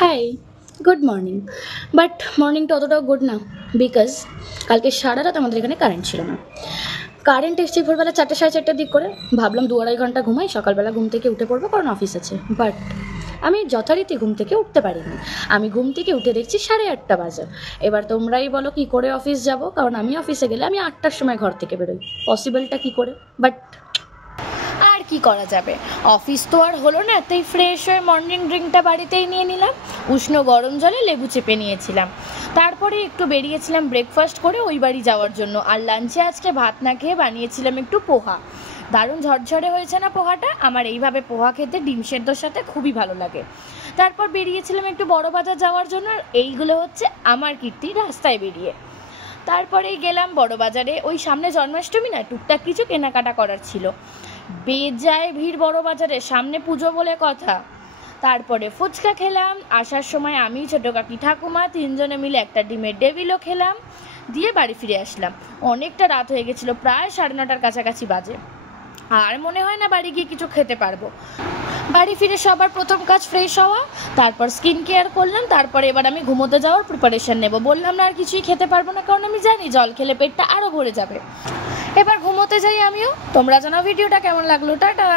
High, good morning. But মর্নিংটা অতটাও good না, বিকজ কালকে সারা রাত আমাদের এখানে কারেন্ট ছিল না। কারেন্ট এসছে ভোরবেলা 4টে সাড়ে 4টের দিক করে। ভাবলাম 2-2.5 ঘন্টা ঘুমাই, সকালবেলা ঘুম থেকে উঠে পড়বো, কারণ অফিস আছে। বাট আমি যথারীতি ঘুম থেকে উঠতে পারিনি। আমি ঘুম থেকে উঠে দেখছি 8:30 বাজে। এবার তোমরাই বলো কী করে অফিস যাব, কারণ আমি অফিসে গেলে আমি 8টার সময় ঘর থেকে বেরোই। পসিবলটা কী করে? বাট আর কি করা যাবে, অফিস তো আর হলো না, তাই ফ্রেশ হয়ে মর্নিং ড্রিঙ্কটা বাড়িতেই নিয়ে নিলাম। উষ্ণ গরম জলে লেবু চেপে নিয়েছিলাম। তারপরে একটু বেরিয়েছিলাম ব্রেকফাস্ট করে ওই বাড়ি যাওয়ার জন্য। আর লাঞ্চে আজকে ভাত না খেয়ে বানিয়েছিলাম একটু পোহা। দারুণ ঝরঝরে হয়েছে না পোহাটা? আমার এইভাবে পোহা খেতে ডিম সেদ্ধর সাথে খুবই ভালো লাগে। তারপর বেরিয়েছিলাম একটু বড় বাজার যাওয়ার জন্য। আর এইগুলো হচ্ছে আমার কীর্তি রাস্তায় বেরিয়ে। তারপরেই গেলাম বড় বাজারে, ওই সামনে জন্মাষ্টমী না, টুকটাক কিছু কেনাকাটা করার ছিল। বেজায় ভিড় বড় বাজারে, সামনে পুজো বলে কথা। তারপরে ফুচকা খেলাম। আসার সময় আমি, ছোটো কাকি, ঠাকুমা তিনজনে মিলে একটা ডিমের ডেভিলও খেলাম। দিয়ে বাড়ি ফিরে আসলাম। অনেকটা রাত হয়ে গেছিলো, প্রায় 9:30 কাছাকাছি বাজে। আর মনে হয় না বাড়ি গিয়ে কিছু খেতে পারবো। বাড়ি ফিরে সবার প্রথম কাজ ফ্রেশ হওয়া, তারপর স্কিন কেয়ার করলাম। তারপরে এবার আমি ঘুমোতে যাওয়ার প্রিপারেশন নেব। বললাম না আর কিছুই খেতে পারবো না, কারণ আমি জানি জল খেলে পেটটা আরও ভরে যাবে। এবার ঘুমোতে যাই আমিও। তোমরা জানাও ভিডিওটা কেমন লাগলো। টাটা।